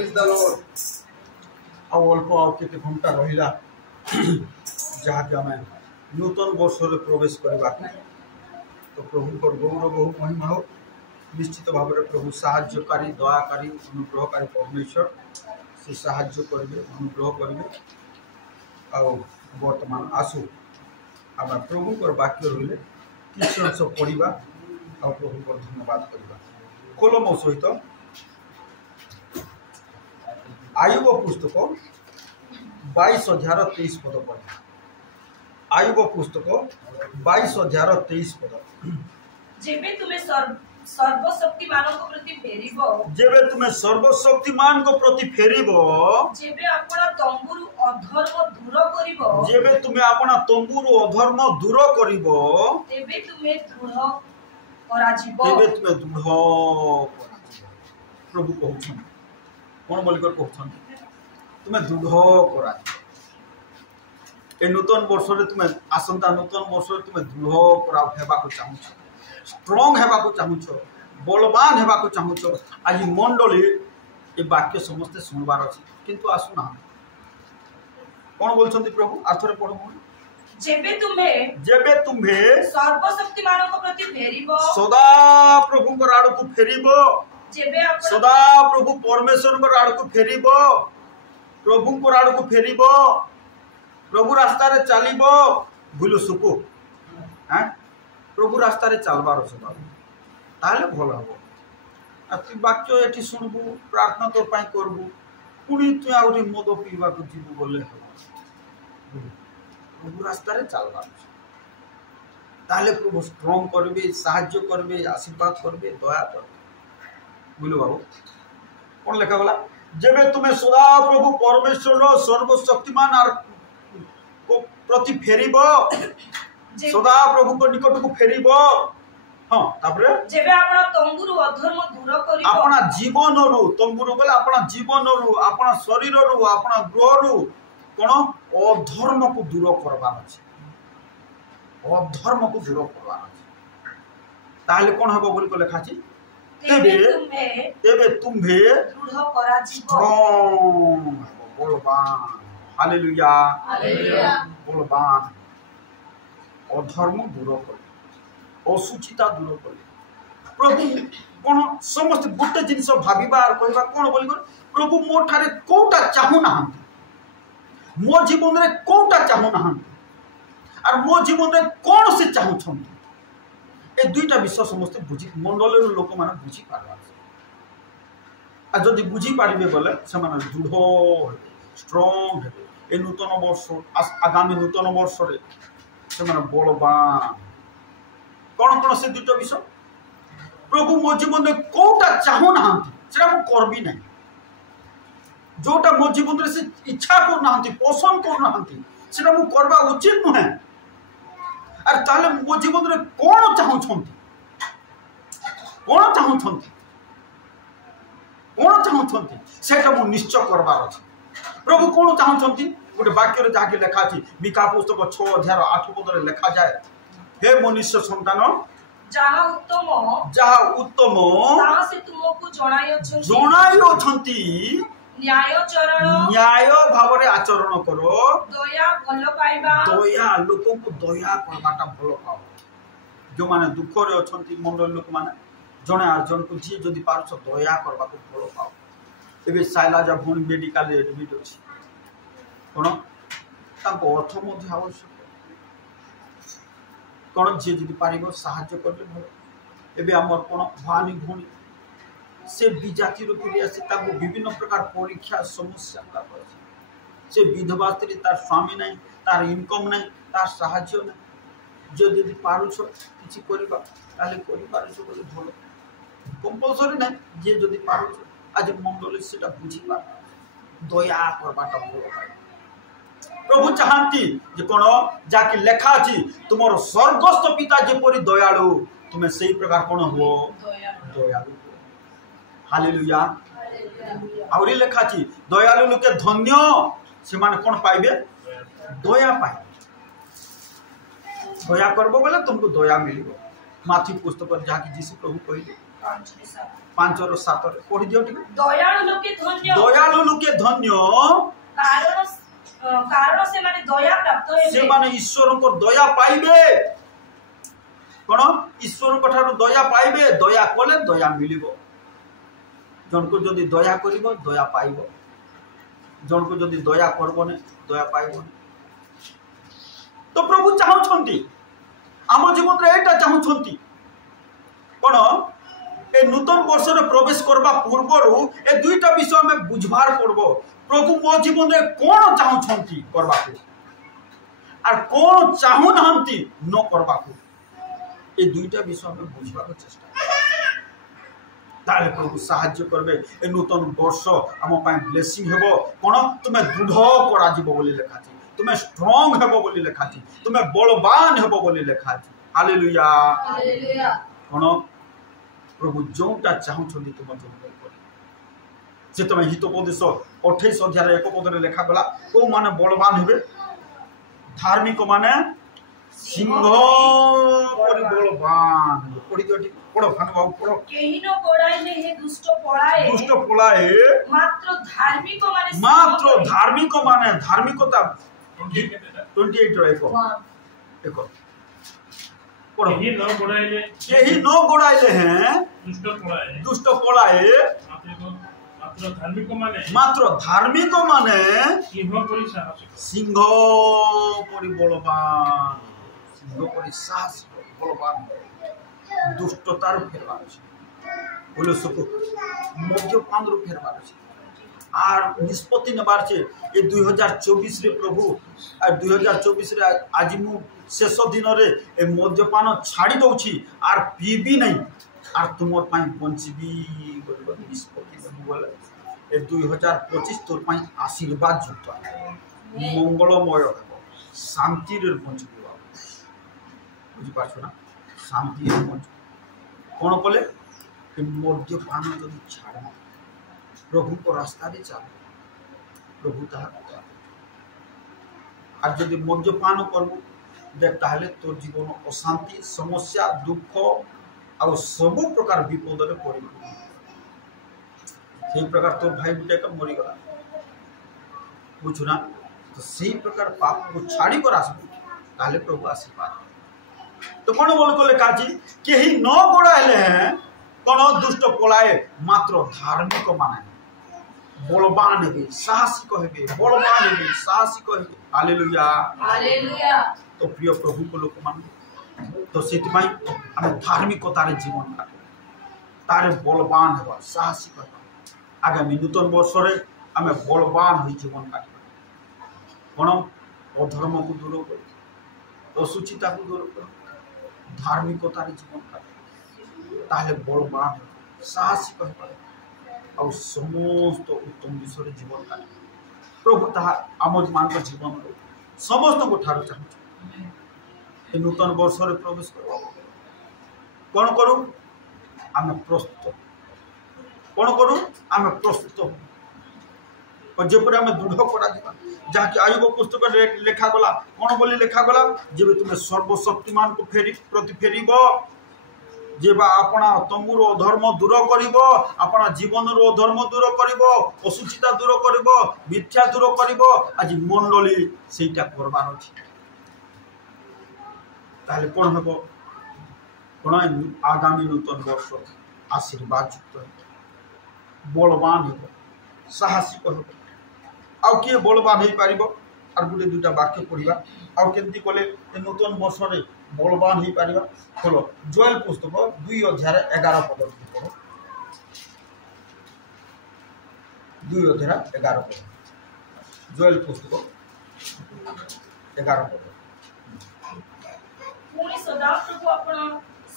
Praise the Lord. ଆଉ ଅଳ୍ପ ଆଉ କେତେ ଘଣ୍ଟା ରହିଲା ଯାହାକି ଆମେ ନୂତନ ବର୍ଷରେ ପ୍ରବେଶ କରିବା। ତ ପ୍ରଭୁଙ୍କର ଗୌରବ ବହୁ ମହିମା ହଉ। ନିଶ୍ଚିତ ଭାବରେ ପ୍ରଭୁ ସାହାଯ୍ୟକାରୀ ଦୟାକାରୀ ଅନୁଗ୍ରହକାରୀ ପରମେଶ୍ୱର ସେ ସାହାଯ୍ୟ କରିବେ ଅନୁଗ୍ରହ କରିବେ। ଆଉ ବର୍ତ୍ତମାନ ଆସୁ ଆମେ ପ୍ରଭୁଙ୍କର ବାକ୍ୟ ରହିଲେ କିଛି ଅଂଶ ପଢ଼ିବା ଆଉ ପ୍ରଭୁଙ୍କର ଧନ୍ୟବାଦ କରିବା। ଖୋଲ ମୋ ସହିତ ଆୟୁବ ପୁସ୍ତକ 22,23 ପଦ ପଢ଼ିବା। ଆୟୁବ ପୁସ୍ତକ 22,23 ପଦ। जेबे तुमे सर्वशक्तिमान को प्रति फेरिब, जेबे तुमे सर्वशक्तिमान को प्रति फेरिब, जेबे अपना तंबुरु अधर्म दूर करिब, जेबे तुमे अपना तंबुरु अधर्म दूर करिब, तेबे तुमे दृढ़ कराजिब, तेबे तुमे दृढ़ कराजिब। प्रभु कहउछन कोन बोलिकर कहउछन तुमे दृढ़ कराजिब। ए नूतन वर्ष रे तुमे आसंता नूतन वर्ष रे तुमे दृढ़ करा हेबा को चाहछ, स्ट्रांग हेबा को चाहछ, बलवान हेबा को चाहछ। आज मंडली ए वाक्य समस्त सुनबार अछि किंतु आसुना कोन बोलछन्ती प्रभु आथरे पढो। जेबे तुम्हे सर्वशक्तिमान को प्रति फेरिब, सदा प्रभु को आड़ को फेरिब, जेबे सदा प्रभु परमेश्वर को आड़ को फेरिब, प्रभु को आड़ को फेरिब, प्रभु रास्ता रे चलिब बुलु सुकु हैं प्रभु रास्ता रे चलबार सब ताले भल हो। अति वाक्य एठी सुनबु प्रार्थना तो पाई करबु पुनी तु आउरी मद पीवा को जीवु बोले हो। प्रभु रास्ता रे चलबार ताले प्रभु स्ट्रांग करबे साहाय्य करबे आशीर्वाद करबे दया करबे बुलु बाबू। कोन लेखा गला जेबे तुमे सदा प्रभु परमेश्वर सर्वशक्तिमान आर को प्रति फेरिब, सदा प्रभु को निकट को फेरिब। हां तापरे जेबे अपना तंबुरु अधर्म दूर करिब, अपना जीवन रु तंबुरु बोले अपना जीवन रु अपना शरीर रु अपना ग्रह रु कोन अधर्म को दूर करबार अछि, अधर्म को दूर करबार अछि। ताले कोन हबो बोली को लेखा अछि तेबे तुम्हे दृढ़ कराजिब, स्ट्रांग बलवान। हालेलुया हालेलुया बलवान। अधर्म दूर कर असुचिता दूर कर प्रभु कोन समस्त गोटे जिनस भाबिबा कहबा कोन बोली प्रभु मो ठारे कोटा चाहू ना, मो जीवन रे कोटा चाहू ना और मो जीवन रे कोन से चाहू छन। ए दुईटा विषय समस्त बुझी मंडल लोक माने बुझी पारबा आ जदि बुझी पारिबे बोले से माने दृढ़ स्ट्रांग हेबे। ए नूतन वर्ष आगामी नूतन वर्ष रे से माने बलवान। कोन कोन से दुईटा विषय प्रभु मो जीवन रे कोटा चाहू ना सेटा मो करबी नै, जोटा मो जीवन रे से इच्छा कर ना पसंद कर ना सेटा मो करबा उचित नुहे। अरे ताले मो जीवन रे कोन चाहू छंती, कोन चाहू छंती, कोन चाहू छंती सेटा मो निश्चय करबार अछि। प्रभु कोन चाहू छंती गोटे वाक्य रे जाके लेखा अछि मिका पुस्तक 6:8 पद रे लेखा जाय, हे मनुष्य संतान जहा उत्तम ताहा से तुमको जणाई अछंती न्याय भाव रे आचरण करो, दया भल पाइबा, दया लोकों को दया करबाटा भल पाओ। जो माने दुख रे अछंती मंडल लोक माने जणे आर जन को जी जदी पारछ दया करबा को भल पाओ। एबे साइलाजा भूणी मेडिकल रे एडमिट अछि कोन ताको अर्थ मध्ये आवश्यक कोन जे जदी पारिबो सहायता करले भल। एबे हमर कोन भानी भूणी से विजाति रो पिया से ताको विभिन्न प्रकार परीक्षा समस्या का पर से विधवा स्त्री तार स्वामी नहीं तार इनकम नहीं तार सहायता नहीं जो जदी पारुछ किछि करबा ताले करि पारुछ बोले भल कंपलसरी नहीं जे जदी पारुछ आज मंडल सेटा बुझी पा दया करबाटा भल। प्रभु चाहती जे कोन जाके लेखा अछि तुमर स्वर्गस्थ पिता जेपरि दयालु तुमे सेही प्रकार कोन हो दयालु। हालेलुया आउरी लेखा अछि दयालु लोके धन्य से माने कोन पाइबे दया पाइ। दया करबो बोले तुमको दया मिलिबो। माथी पुस्तक जाके जीसु प्रभु कहले 5 और 7 पढ़ी दियो ठीक। दयालु लोके धन्य धन्य कारण से माने दया प्राप्त हेबे से माने ईश्वर को दया पाइबे कोन ईश्वर को ठारो दया पाइबे दया कोले दया मिलिबो जन को जदी दया करिबो दया पाइबो जन को जदी दया करबो ने दया पाइबो तो प्रभु चाहू छंती आम जीवन रे एटा चाहू छंती कोन ए नूतन वर्ष रे प्रवेश करबा पूर्वरु ए दुईटा विषय में बुझबार पड़बो प्रभु मो जीवन रे कोन चाहू छंती करबा को आर कोन चाहू नहंती न करबा को ए दुईटा विषय में बुझबा को चेष्टा ताले प्रभु साहाय्य करबे ए नूतन वर्ष आम पाए ब्लेसिंग हेबो कोन तुमे दृढ़ करा जीवो बोली लिखा छी तुमे स्ट्रांग हेबो बोली लिखा छी तुमे बलवान हेबो बोली लिखा छी हालेलुया हालेलुया कोन प्रभु जोटा चाहू छंती तुम जीवन कर से तुम हितोपदेश 28 अध्याय 1 पद रे लिखा गला को माने बलवान हेबे धार्मिक माने सिंह परि बलवान पड़ी दियो ठीक पड़ो खान बाबू पड़ो केही न गोड़ाइले हे दुष्ट पळाए मात्र धार्मिक माने धार्मिकता 28 रो एको पड़ो केही न गोड़ाइले हैं दुष्ट पळाए मात्र धार्मिक माने सिंह परि बलवान सिंह परि साहस बलवान दुष्टतार फेरबार बोले सको मद्यपान रो फेरबार आर निष्पत्ति नेबार छे ए 2024 रे प्रभु आ 2024 रे आज मु शेष दिन रे ए मद्यपान छाड़ी दउछि आर पीबी नहीं आर तुमर पाई बंचबी बोलबो निष्पत्ति बोले ए 2025 तोर पाई आशीर्वाद जुक्त मंगलमय हेबो शांति रे बंचबी बुझि पाछो ना शांति रे बंचबी कोन कले कि मद्यपान जदि छाड़ प्रभु को रास्ता रे चल प्रभु ताहा आज जदि मद्यपान करबो देख ताहले तोर जीवन अशांति समस्या दुख और सब प्रकार विपद रे पड़ी से प्रकार तोर भाई गुटे का मरी गला बुझु ना तो से प्रकार पाप को छाड़ी कर आसबो ताहले प्रभु आशीर्वाद तो कोन बोल को लेखा छी केही न गोड़ाइले हैं कोन दुष्ट पलाए मात्र धार्मिक माने बलवान हेबे साहसिक हेबे बलवान हेबे साहसिक हेबे हालेलुया हालेलुया तो प्रिय प्रभु को लोक मान तो सेति भाई हम धार्मिकता रे जीवन काटे तारे बलवान हेबा साहसिक हेबा आगामी नूतन वर्ष रे हम बलवान होई जीवन काटे कोन अधर्म को दूर कर असुचिता को दूर कर धार्मिकता रे जीवन काटे ताले बलवान साहसिक हेबा और समस्त उत्तम विषय जीवन काटे प्रभु ताहा आमज मान का जीवन रो समस्त को ठार चाहू नूतन वर्ष रे प्रवेश करबा कोन करू आमे प्रस्तुत कोन करू आमे प्रस्तुत और जेपरे आमे दृढ़ करा दिबा जाकि आयुब पुस्तक रे लेखा गला कोन बोली लेखा गला जेबे तुमे सर्वशक्तिमान को प्रति फेरिबो जेबा अपना तंबुर अधर्म दूर करिबो अपना जीवन रो अधर्म दूर करिबो असुचिता दूर करिबो मिथ्या दूर करिबो आज मंडली सेटा करबार अछि ताले कोन हबो कोन आगामी नूतन वर्ष आशीर्वाद युक्त बलवान हेबो साहसिक हेबो आ के बलवान हे पारिबो आर गुटे दुटा वाक्य पढ़िबा आ केंती कोले नूतन वर्ष रे बलवान ही पारिबा खोलो जोएल पुस्तक 2 अध्याय 11 पद पढ़ो 2 अध्याय 11 पद जोएल पुस्तक 11 पद पुणी सदा प्रभु आपण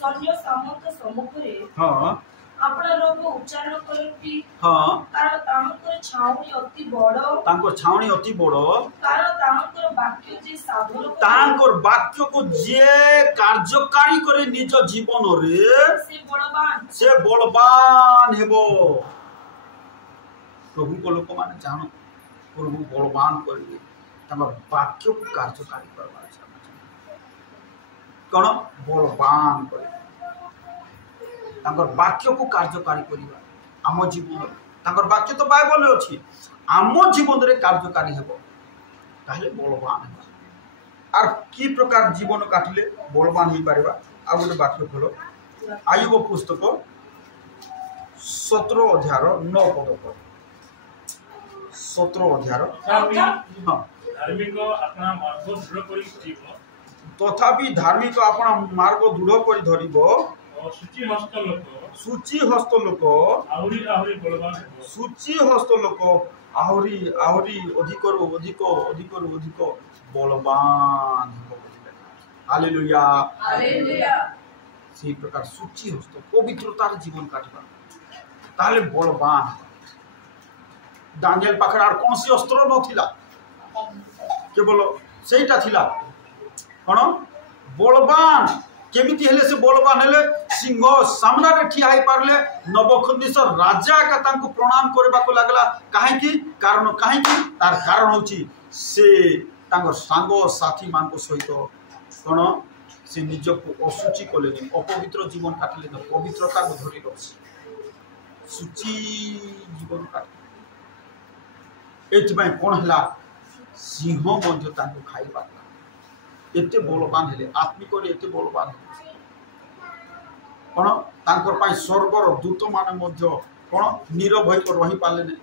सन्य सामंत सम्मुख रे हां आपण लोग उच्चारण करती हां कारण तांकर छाउनी अति बड़ तांकर छाउनी अति बड़ कारण तांकर वाक्य जे साधन तांकर वाक्य को जे कार्यकारी करे निज जीवन रे से बलवान हेबो प्रभु को लोक माने जानो प्रभु बलवान करबे तांकर वाक्य को कार्यकारी करबा कोन बलवान करे तांकर वाक्य को कार्यकारी करिबा आम जीवन तांकर वाक्य तो बाइबल रे अछि आम जीवन रे कार्यकारी हेब ताहले बलवान हेबा। आर की प्रकार जीवन काटिले बलवान हो पारिबा आ गोटे वाक्य खोल आयुब पुस्तक 17 अध्याय 9 पद पर 17 अध्याय तथापि धार्मिक अपना मार्ग दृढ़ कर धरिब सूची हस्त लोक आहरी आहरी अधिक अधिक अधिक अधिक बलवान हालेलुया हालेलुया से प्रकार सूची हस्त पवित्रतार जीवन काटबा ताले बलवान दानिएल पाखरे आर कौन सी अस्त्र नथिला केवल सेटा थिला कोन बलवान केमिति हेले से बलवान हेले सिंह सामना रे ठिया हे पारले नबुकदनेस्सर राजा का तांको प्रणाम करबा को लागला काहे की कारण काहे की तार कारण होची से तांको सांग साथी मान को सहित कोन से निज को असुचि कोले अपवित्र जीवन काटले न पवित्रता को धरि रछि सुचि जीवन काट एति भाई कोन हला सिंह मध्य तांको खाइ पारला एते बलवान हेले आत्मिक एते बलवान कोन तांकर पाई स्वर्गर दूत माने मध्य कोन निरभय कर रही पाले ने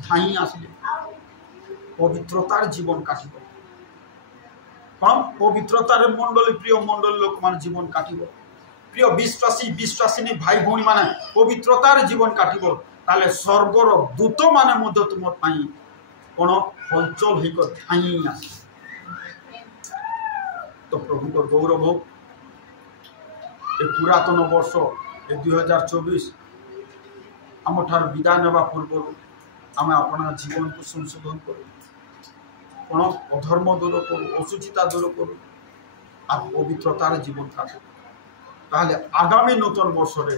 धाई आसले पवित्रतार जीवन काटिबो कोन पवित्रतार मंडली प्रिय मंडल लोक मान जीवन काटिबो प्रिय विश्वासी विश्वासिनी भाई भौणी माने पवित्रतार जीवन काटिबो ताले स्वर्गर दूत माने मध्य तुम पाई कोन हलचल हे कर धाई आसले तो प्रभु को गौरव हो ए पुरातन वर्ष ए 2024 आम ठार विदाय नेबा पूर्व आम अपना जीवन को संशोधन करूँ कौन अधर्म दूर करूँ असुचिता दूर करूँ आ पवित्रतार जीवन काटू ताहले आगामी नूतन वर्ष रे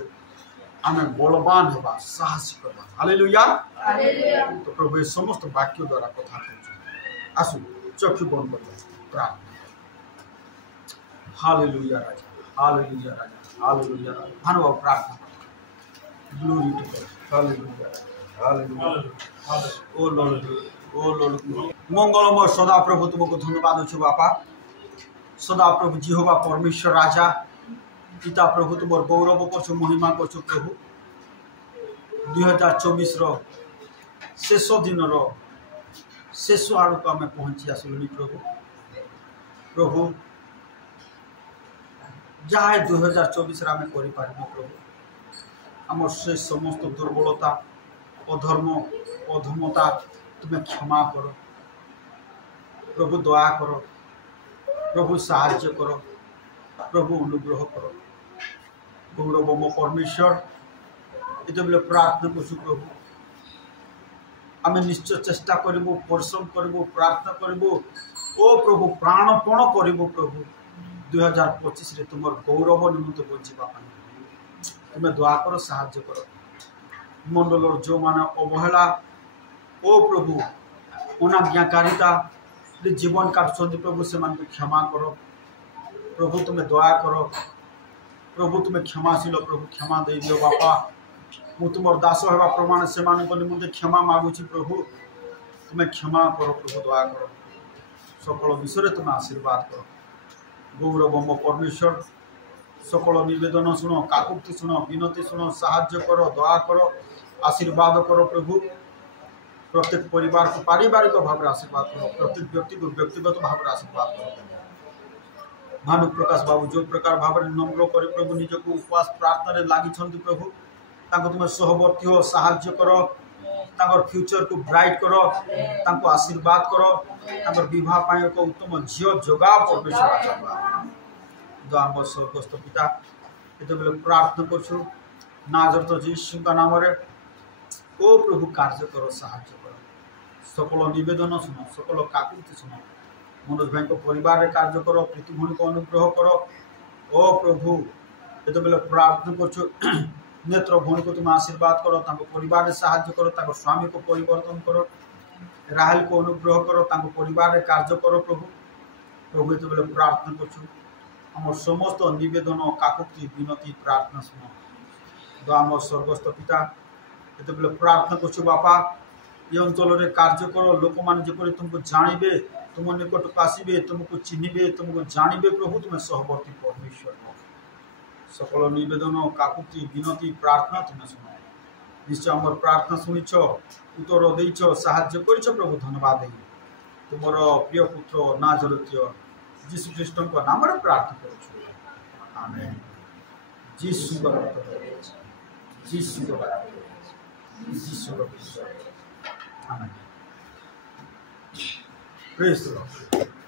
आम बलवान हेबा साहसी करबा हालेलुया हालेलुया तो प्रभु ए समस्त वाक्य द्वारा कथा कहू आसु चक्षु बंद कर प्रार्थना हालेलुया राजा हालेलुया राजा हालेलुया धन्यवाद प्रार्थना glory to God hallelujah hallelujah O Lord मंगलमय सदा प्रभु तुमको धन्यवाद अछि बापा सदा प्रभु जिहोवा परमेश्वर राजा पिता प्रभु तुमर गौरव करछु महिमा करछु प्रभु 2024 रो शेष दिन रो शेष आड़ को आम पहुंची आसलुनी प्रभु प्रभु जहाँ 2024 आम कर प्रभु आम से समस्त दुर्बलता अधर्म अधमता तुम्हें क्षमा कर प्रभु दया कर प्रभु साहाय्य कर प्रभु अनुग्रह कर गौरव मो परमेश्वर ये बेले प्रार्थना करछु प्रभु आम निश्चय चेष्टा करूँ परिश्रम करूँ प्रार्थना करूँ ओ प्रभु प्राणपण करूँ प्रभु 2025 रे तुम गौरव निमित्त बंचवा तुम्हें दया कर साहाय्य कर मंडल जो माने अवहेला ओ प्रभु अनाज्ञाकारिता जीवन काटुंट प्रभु से क्षमा कर प्रभु तुम्हें दया कर प्रभु तुम्हें क्षमाशील प्रभु क्षमा दे दियो बापा मु तुम दास होगा प्रमाण से निम्ते क्षमा मागुची प्रभु तुम्हें क्षमा कर प्रभु दया कर सकल विषय तुम्हें आशीर्वाद कर गौरव मो परमेश्वर सकल निवेदन शुण काकुति शुण विनती शुण साहाय्य कर दया कर आशीर्वाद कर प्रभु प्रत्येक परिवार को पारिवारिक भाव आशीर्वाद कर प्रत्येक व्यक्ति को व्यक्तिगत भाव आशीर्वाद कर भानु प्रकाश बाबू जो प्रकार भाव नम्र कर प्रभु निज को उपवास प्रार्थना लगी प्रभु तुम सहवर्ती हो साहाय्य कर फ्यूचर को ब्राइट कर आशीर्वाद कर विवाह एक उत्तम झील जगा परमेश्वर आम स्वर्गस्थ पिता ये बेले प्रार्थना करछु नाजरत यीशु का नाम रे ओ प्रभु कार्य कर साहाय्य कर सकल निवेदन शुण सकल काकुति शुण मनोज भाई को परिवार रे कार्य कर प्रीति भूमि को अनुग्रह कर ओ प्रभु ये बेले प्रार्थना करछु नेत्र भूमि को तुम आशीर्वाद कर परिवार रे साहाय्य कर स्वामी को परिवर्तन कर राहल को अनुग्रह कर परिवार रे कार्य कर प्रभु प्रभु ये बेले प्रार्थना करछु आम समस्त निवेदन काकुति विनती प्रार्थना शुण आम स्वर्गस्थ पिता ये बेले प्रार्थना करछु बापा ये अंचल कार्य कर लोक मैंने जपरी तुमको जानवे तुम निकट को आसवे तुमको चिन्हे तुमको जानवे प्रभु तुम्हें सहवर्ती परमेश्वर सकल नवेदन काकुति विनती प्रार्थना तुम्हें शुण निश्चय आम प्रार्थना शुणिच उत्तर देच साहाय्य कर प्रभु धन्यवाद तुम प्रिय पुत्र नाजरतीय जीशु ख्रीष्ट नाम प्रार्थना कर आमेन जीशु जीशु जीशु आमेन प्रेज द लॉर्ड।